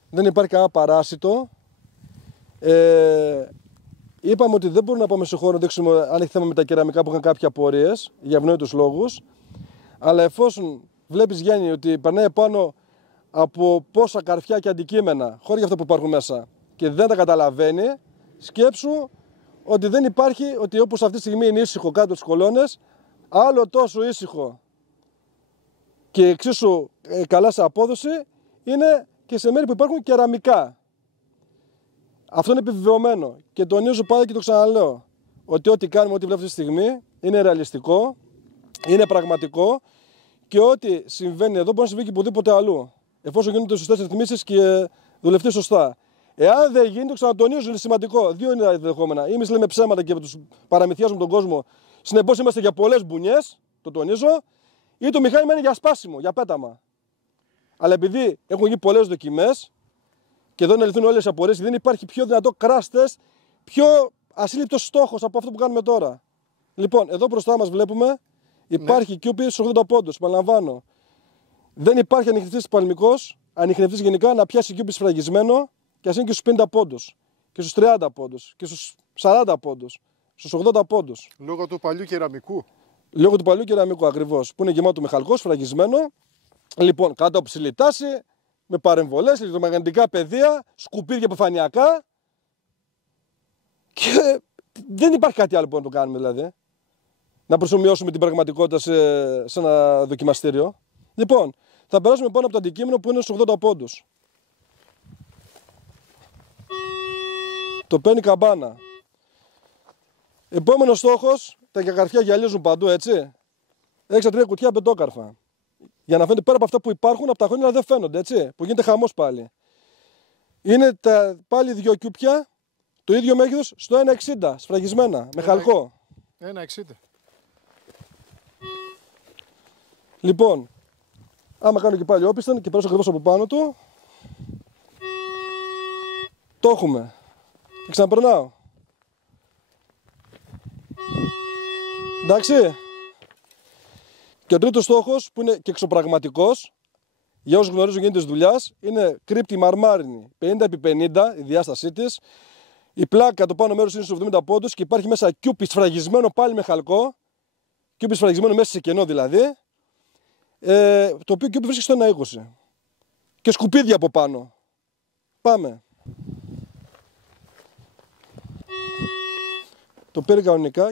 δεν υπάρχει κανένα παράσιτο. Είπαμε ότι δεν μπορούμε να πάμε σε χώρο να δείξουμε αν έχει θέμα με τα κεραμικά που είχαν κάποια απορίες για ευνόητους λόγους. Αλλά εφόσον βλέπεις, Γιάννη, ότι περνάει πάνω από πόσα καρφιά και αντικείμενα, χωρίς για αυτά που υπάρχουν μέσα, και δεν τα καταλαβαίνει, σκέψου ότι δεν υπάρχει, ότι όπως αυτή τη στιγμή είναι ήσυχο κάτω τις κολόνες, άλλο τόσο ήσυχο και εξίσου καλά σε απόδοση είναι και σε μέρη που υπάρχουν κεραμικά. Αυτό είναι επιβεβαιωμένο και τονίζω πάντα και το ξαναλέω ότι ό,τι κάνουμε, ό,τι βλέπουμε αυτή τη στιγμή είναι ρεαλιστικό, είναι πραγματικό και ό,τι συμβαίνει εδώ μπορεί να συμβεί και οπουδήποτε αλλού, εφόσον γίνονται σωστές ρυθμίσεις και δουλευτεί σωστά. Εάν δεν γίνει, το ξανατονίζω, είναι σημαντικό. Δύο είναι τα δεδομένα. Ή εμείς λέμε ψέματα και τους παραμυθιάζουμε τον κόσμο, συνεπώς είμαστε για πολλές μπουνιές, το τονίζω, ή το μηχάνημα είναι για σπάσιμο, για πέταμα. Αλλά επειδή έχουν γίνει πολλές δοκιμές και εδώ να λυθούν όλες οι απορίες, δεν υπάρχει πιο δυνατό crash test, πιο ασύλληπτος στόχος από αυτό που κάνουμε τώρα. Λοιπόν, εδώ μπροστά μας βλέπουμε υπάρχει QP στους 80 πόντους. Παραλαμβάνω. Δεν υπάρχει ανιχνευτής παλμικός, ανιχνευτής γενικά να πιάσει QP σφραγισμένο και ας είναι και στους 50 πόντους, και στους 30 πόντους, και στους 40 πόντους, στους 80 πόντους. Λόγω του παλιού κεραμικού. Λόγω του παλιού κεραμικού ακριβώς, που είναι γεμάτο με χαλκό, σφραγισμένο. Λοιπόν, κάτω από ψηλή τάση, με παρεμβολές, ηλεκτρομαγνητικά πεδία, σκουπίδια επιφανειακά. Και δεν υπάρχει κάτι άλλο που να το κάνουμε δηλαδή. Να προσομοιώσουμε την πραγματικότητα σε ένα δοκιμαστήριο. Λοιπόν, θα περάσουμε πάνω από το αντικείμενο που είναι στους 80 πόντους. Το παίρνει καμπάνα. Επόμενος στόχος, τα καρφιά γυαλίζουν παντού, έτσι. Έξα 3 κουτιά πεντόκαρφα. Για να φαίνεται πέρα από αυτά που υπάρχουν, από τα χρόνια δεν φαίνονται, έτσι. Που γίνεται χαμός πάλι. Είναι πάλι 2 κιούπια, το ίδιο μέγεθος, στο 1,60, σφραγισμένα, με χαλκό. 1,60. Λοιπόν, άμα κάνω και πάλι όπισθεν και περάσω ακριβώς από πάνω του, το έχουμε. Και ξαναπερνάω. Εντάξει. Και ο τρίτος στόχος, που είναι και εξωπραγματικός, για όσους γνωρίζουν γίνεται της δουλειάς, είναι κρύπτη μαρμάρινη 50x50, η διάστασή της. Η πλάκα, το πάνω μέρος είναι στους 70 πόντους και υπάρχει μέσα κιούπι σφραγισμένο πάλι με χαλκό. Κιούπι σφραγισμένο μέσα σε κενό δηλαδή. Το οποίο κιούπι βρίσκεται στο 1,20. Και σκουπίδια από πάνω. Πάμε. Το πήρε κανονικά.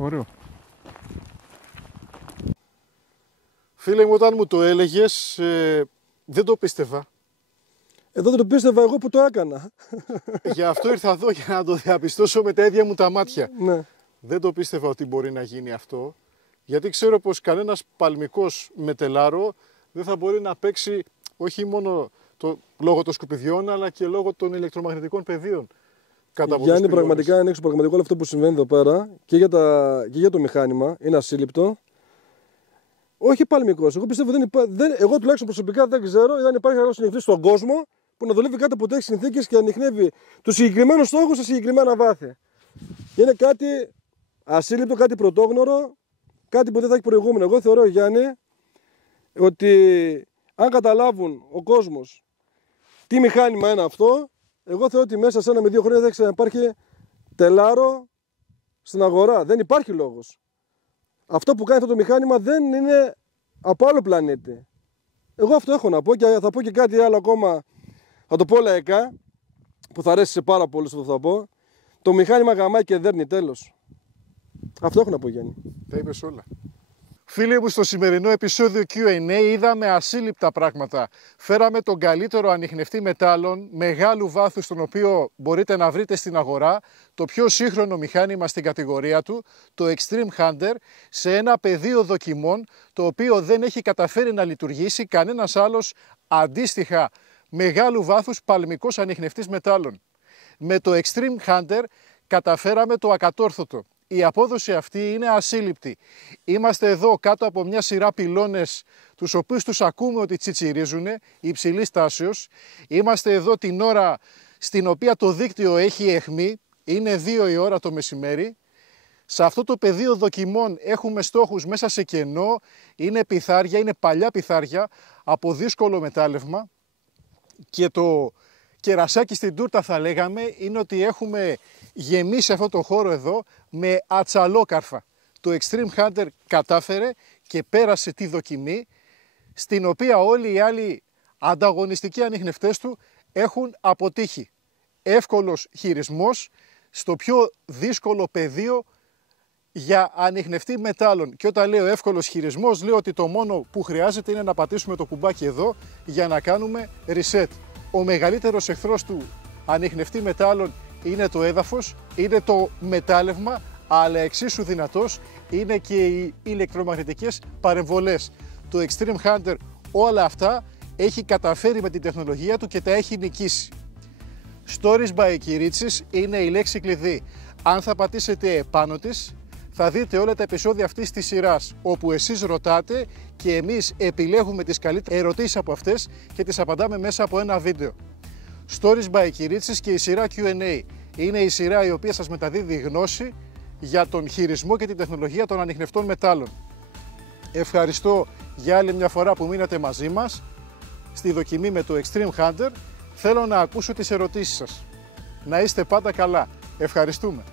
Ωραίο. Φίλε μου, όταν μου το έλεγες, δεν το πίστευα. Εδώ δεν το πίστευα εγώ που το έκανα. Γι' αυτό ήρθα εδώ για να το διαπιστώσω με τα ίδια μου τα μάτια. Ναι. Δεν το πίστευα ότι μπορεί να γίνει αυτό, γιατί ξέρω πως κανένας παλμικός με τελάρο δεν θα μπορεί να παίξει όχι μόνο λόγω των σκουπιδιών, αλλά και λόγω των ηλεκτρομαγνητικών πεδίων. Γιάννη, πραγματικά είναι εξωπραγματικό όλο αυτό που συμβαίνει εδώ πέρα και για το μηχάνημα. Είναι ασύλληπτο. Όχι παλμικός. Εγώ πιστεύω εγώ τουλάχιστον προσωπικά δεν ξέρω ή δεν υπάρχει άλλο συνεχιστή στον κόσμο που να δουλεύει κάτω από τέτοιες συνθήκες και να ανιχνεύει τους συγκεκριμένους στόχους σε συγκεκριμένα βάθη. Είναι κάτι ασύλληπτο, κάτι πρωτόγνωρο, κάτι που δεν θα έχει προηγούμενο. Εγώ θεωρώ, Γιάννη, ότι αν καταλάβουν ο κόσμος τι μηχάνημα είναι αυτό, εγώ θεωρώ ότι μέσα σε 1 με 2 χρόνια θα ξαναυπάρχει τελάρο στην αγορά. Δεν υπάρχει λόγος. Αυτό που κάνει αυτό το μηχάνημα δεν είναι από άλλο πλανήτη. Εγώ αυτό έχω να πω και θα πω και κάτι άλλο ακόμα. Θα το πω λαϊκά, που θα αρέσει σε πάρα πολλούς αυτό που θα πω. Το μηχάνημα γαμάει και δέρνει, τέλος. Αυτό έχω να πω, Γιάννη. Τα είπες όλα. Φίλοι μου, στο σημερινό επεισόδιο Q&A είδαμε ασύλληπτα πράγματα. Φέραμε τον καλύτερο ανιχνευτή μετάλλων, μεγάλου βάθους, τον οποίο μπορείτε να βρείτε στην αγορά, το πιο σύγχρονο μηχάνημα στην κατηγορία του, το Extreme Hunter, σε ένα πεδίο δοκιμών, το οποίο δεν έχει καταφέρει να λειτουργήσει κανένας άλλος αντίστοιχα μεγάλου βάθους παλμικός ανιχνευτής μετάλλων. Με το Extreme Hunter καταφέραμε το ακατόρθωτο. Η απόδοση αυτή είναι ασύλληπτη. Είμαστε εδώ κάτω από μια σειρά πυλώνες, τους οποίους τους ακούμε ότι τσιτσιρίζουν, υψηλής τάσεως. Είμαστε εδώ την ώρα στην οποία το δίκτυο έχει αιχμή, είναι 2 η ώρα το μεσημέρι. Σε αυτό το πεδίο δοκιμών έχουμε στόχους μέσα σε κενό, είναι πιθάρια, είναι παλιά πιθάρια από δύσκολο μετάλλευμα. Και το κερασάκι στην τούρτα θα λέγαμε είναι ότι έχουμε γεμίσει αυτό το χώρο εδώ με ατσαλόκαρφα. Το Extreme Hunter κατάφερε και πέρασε τη δοκιμή, στην οποία όλοι οι άλλοι ανταγωνιστικοί ανιχνευτές του έχουν αποτύχει. Εύκολος χειρισμός στο πιο δύσκολο πεδίο για ανιχνευτή μετάλλων. Και όταν λέω εύκολος χειρισμός, λέω ότι το μόνο που χρειάζεται είναι να πατήσουμε το κουμπάκι εδώ για να κάνουμε reset. Ο μεγαλύτερος εχθρός του ανιχνευτή μετάλλων είναι το έδαφος, είναι το μετάλλευμα, αλλά εξίσου δυνατός είναι και οι ηλεκτρομαγνητικές παρεμβολές. Το Extreme Hunter όλα αυτά έχει καταφέρει με την τεχνολογία του και τα έχει νικήσει. Stories by Kyritsis είναι η λέξη κλειδί. Αν θα πατήσετε επάνω της, θα δείτε όλα τα επεισόδια αυτής της σειράς, όπου εσείς ρωτάτε και εμείς επιλέγουμε τις καλύτερες ερωτήσεις από αυτές και τις απαντάμε μέσα από ένα βίντεο. Stories by Kyritsis και η σειρά Q&A είναι η σειρά η οποία σας μεταδίδει γνώση για τον χειρισμό και την τεχνολογία των ανιχνευτών μετάλλων. Ευχαριστώ για άλλη μια φορά που μείνατε μαζί μας στη δοκιμή με το Extreme Hunter. Θέλω να ακούσω τις ερωτήσεις σας. Να είστε πάντα καλά. Ευχαριστούμε.